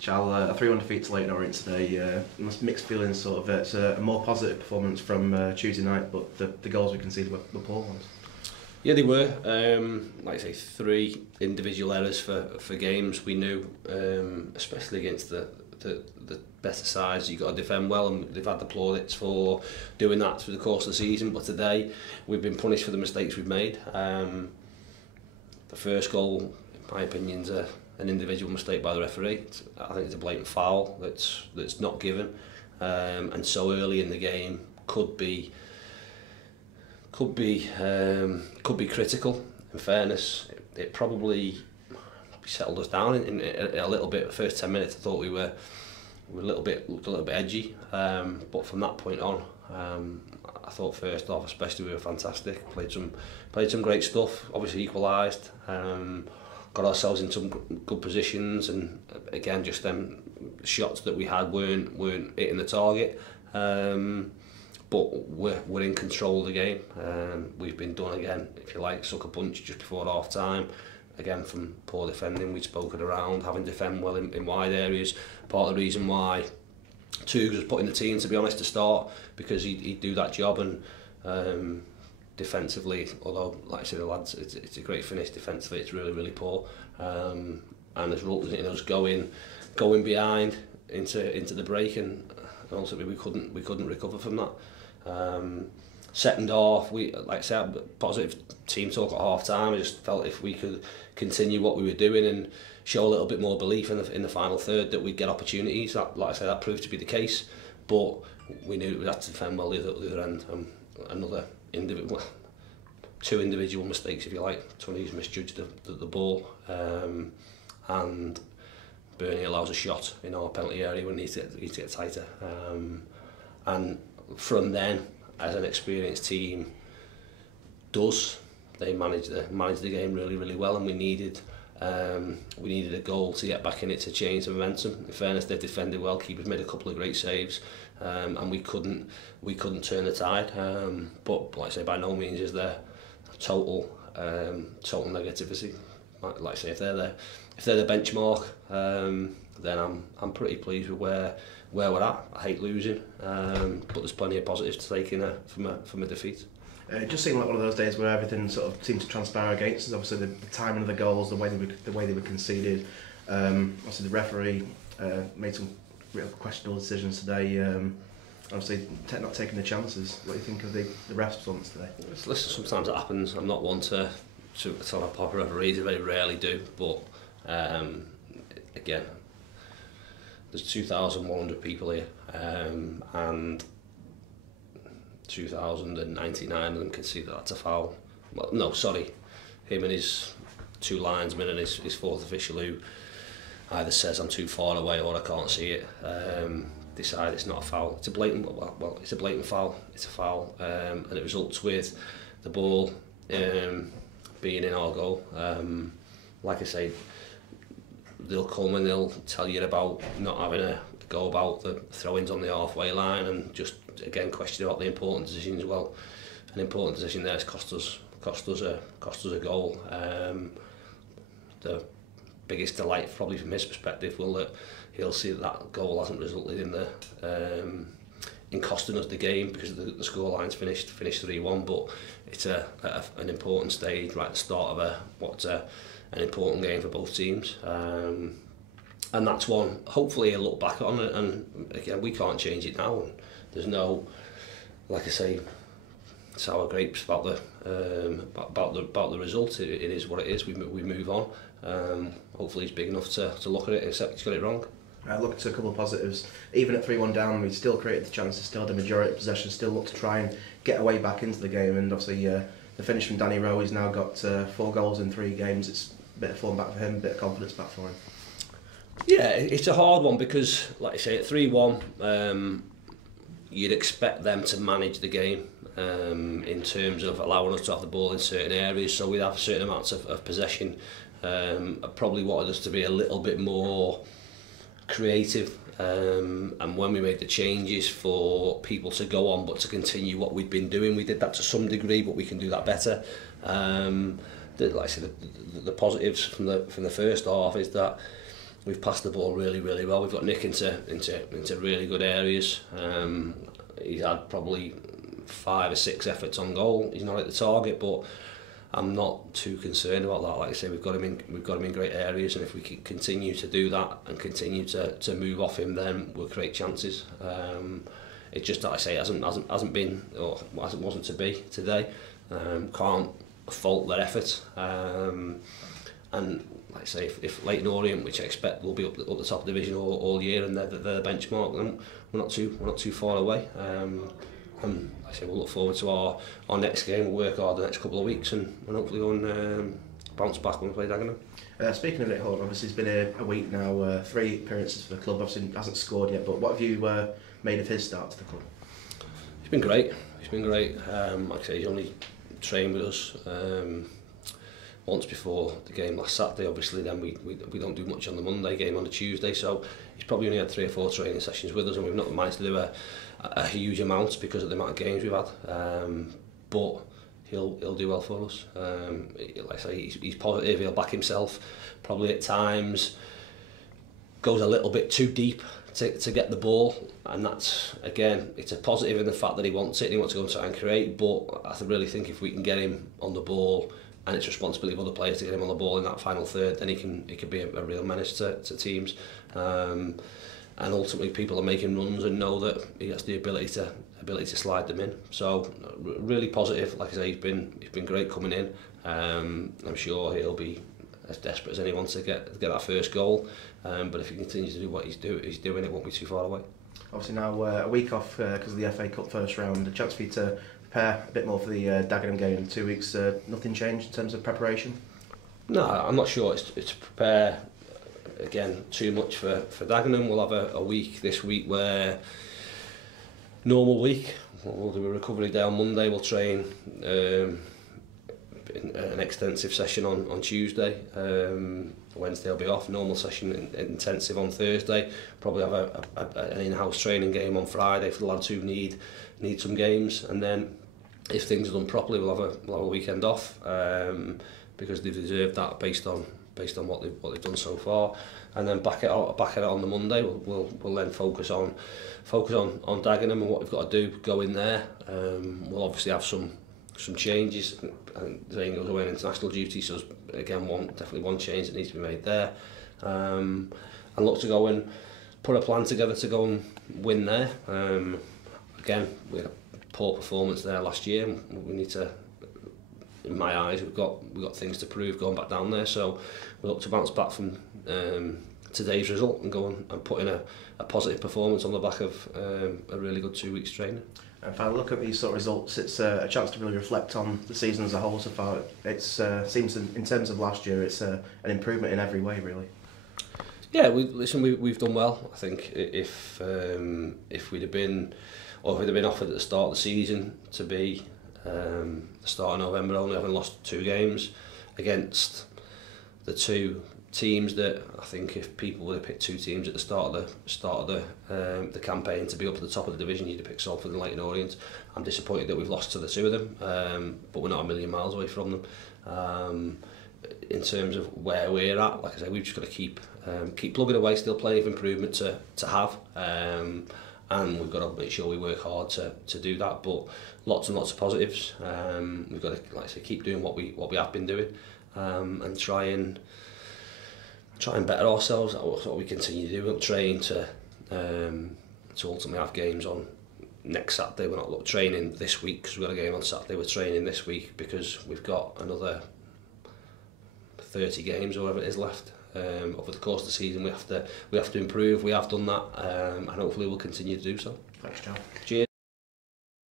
Chal, a 3-1 defeat to Leyton Orient today. Mixed feelings, sort of. It's a more positive performance from Tuesday night, but the goals we conceded were poor ones. Yeah, they were. Like I say, 3 individual errors for games. We knew, especially against the better sides, you've got to defend well, and they've had the plaudits for doing that through the course of the season. But today, we've been punished for the mistakes we've made. The first goal, in my opinion, is an individual mistake by the referee. I think it's a blatant foul that's not given, and so early in the game could be critical. In fairness, it probably settled us down in a little bit. The first 10 minutes, I thought we were a little bit edgy, but from that point on, I thought first off, especially, we were fantastic. Played some great stuff. Obviously equalised. Got ourselves in some good positions, and again, just them shots that we had weren't hitting the target. But we're in control of the game. We've been done again, if you like, sucker punch just before half time. Again, from poor defending, we spoke it around, having to defend well in wide areas. Part of the reason why Toogs was put in the team, to be honest, to start, because he'd do that job. And defensively, although, like I said, the lads, it's a great finish defensively, it's really, really poor. And as a result, us going behind into the break, and ultimately we couldn't recover from that. Second half, we, like I said, positive team talk at half time. I just felt if we could continue what we were doing and show a little bit more belief in the final third, that we'd get opportunities. That, like I said, that proved to be the case. But we knew we had to defend well the other end. Another two individual mistakes, if you like. Tony's misjudged the ball, and Bernie allows a shot in our penalty area when he needs to get tighter. And from then, as an experienced team they managed the game really, really well, and we needed a goal to get back in it to change the momentum. In fairness, they defended well. Keepers made a couple of great saves, and we couldn't turn the tide. But like I say, by no means is there total negativity. Like I say, if they're the benchmark, then I'm pretty pleased with where we're at. I hate losing, but there's plenty of positives to take in from a defeat. It just seemed like one of those days where everything sort of seemed to transpire against us. Obviously, the timing of the goals, the way they were conceded. Obviously, the referee made some real questionable decisions today. Obviously, not taking the chances. What do you think of the ref's performance today? Listen, sometimes it happens. I'm not one to tell a proper referees. I very rarely do, but again, there's 2,100 people here, and 2,099 of them can see that that's a foul. Well, no, sorry, him and his 2 linesmen and his 4th official, who either says I'm too far away or I can't see it, decide it's not a foul. It's a blatant, well, it's a blatant foul. It's a foul, and it results with the ball being in our goal. Like I say, they'll come and they'll tell you about not having a go about the throw-ins on the halfway line, and just again question about the important decisions. Well, an important decision there has cost us a goal. The biggest delight, probably from his perspective, will that he'll see that goal hasn't resulted in costing us the game, because the scoreline's finished 3-1. But it's an important stage right at the start of an important game for both teams, and that's one hopefully he'll look back on it. And again, we can't change it now, and there's no, like I say, sour grapes about the result. It is what it is. We move on. Hopefully he's big enough to look at it and accept he's got it wrong. Look at a couple of positives. Even at 3-1 down, we still created the chances, still had a majority of possession, still looked to try and get a way back into the game. And obviously, the finish from Danny Rowe, he's now got 4 goals in 3 games. It's a bit of form back for him, a bit of confidence back for him. Yeah, it's a hard one because, like I say, at 3-1, you'd expect them to manage the game in terms of allowing us to have the ball in certain areas. So we'd have certain amounts of possession. I probably wanted us to be a little bit more creative, and when we made the changes for people to go on but to continue what we'd been doing, we did that to some degree, but we can do that better. Like I said, the positives from the first half is that we've passed the ball really well. We've got Nick into really good areas. He's had probably 5 or 6 efforts on goal. He's not at the target, but I'm not too concerned about that. Like I say, we've got him in great areas, and if we can continue to do that and continue to move off him, then we'll create chances. It's just that I say hasn't been, or wasn't to be today. Can't fault their effort. And like I say, if Leyton Orient, which I expect will be up the top of the division all year, and they're the benchmark, then we're not too far away. And like I say, we'll look forward to our next game. We'll work hard the next couple of weeks, and hopefully go and bounce back when we play Dagenham. Speaking of Leyton, obviously it's been a week now. 3 appearances for the club. Obviously hasn't scored yet, but what have you made of his start to the club? He's been great. Like I say, he's only trained with us once before the game last Saturday. Obviously, then we don't do much on the Monday, game on the Tuesday, so he's probably only had 3 or 4 training sessions with us, and we've not managed to do a huge amount because of the amount of games we've had. But he'll do well for us. Like I say, he's positive. He'll back himself. Probably at times goes a little bit too deep to get the ball, and that's, again, it's a positive in the fact that he wants it and he wants to go and try and create. But I really think if we can get him on the ball, and it's responsibility of other players to get him on the ball in that final third, then he could be a real menace to teams. And ultimately, people are making runs and know that he has the ability to slide them in. So really positive. Like I say, he's been great coming in. I'm sure he'll be as desperate as anyone to get that first goal. But if he continues to do what he's doing, it won't be too far away. Obviously now a week off because of the FA Cup first round. A chance for you to prepare a bit more for the Dagenham game in 2 weeks. Nothing changed in terms of preparation? No, I'm not sure it's to prepare again too much for Dagenham. We'll have a week this week where normal week. We'll do a recovery day on Monday. We'll train an extensive session on Tuesday. Wednesday will be off. Normal session intensive on Thursday. Probably have an in-house training game on Friday for the lads who need some games, and then if things are done properly, we'll have a weekend off because they've deserved that based on what they've done so far, and then back it out on the Monday. We'll then focus on Dagenham and what we've got to do. Go in there. We'll obviously have some changes. I think Zane goes away on international duty, so again definitely one change that needs to be made there. And look to go and put a plan together to go and win there. Again, we had a poor performance there last year, and we need to, in my eyes, we've got things to prove going back down there, so we'll look to bounce back from today's result and go and put in a positive performance on the back of a really good 2 weeks training. If I look at these sort of results, it's a chance to really reflect on the season as a whole so far. It seems in terms of last year, it's an improvement in every way, really. Yeah, we've done well. I think if we'd have been, or if we'd have been offered at the start of the season to be the start of November, only having lost 2 games against the 2 teams that I think if people would have picked 2 teams at the start of the campaign to be up at the top of the division, you'd have picked Salford and Leyton Orient. I'm disappointed that we've lost to the 2 of them, but we're not a million miles away from them. In terms of where we're at, like I say, we've just got to keep plugging away. Still plenty of improvement to have, and we've got to make sure we work hard to do that. But lots and lots of positives. We've got to, like I say, keep doing what we have been doing, and try and better ourselves. That's what we continue to do. We'll train to ultimately have games on next Saturday. We're not training this week because we've got a game on Saturday. We're training this week because we've got another 30 games or whatever it is left. Over the course of the season, we have to improve. We have done that, and hopefully we'll continue to do so. Thanks, John. Cheers.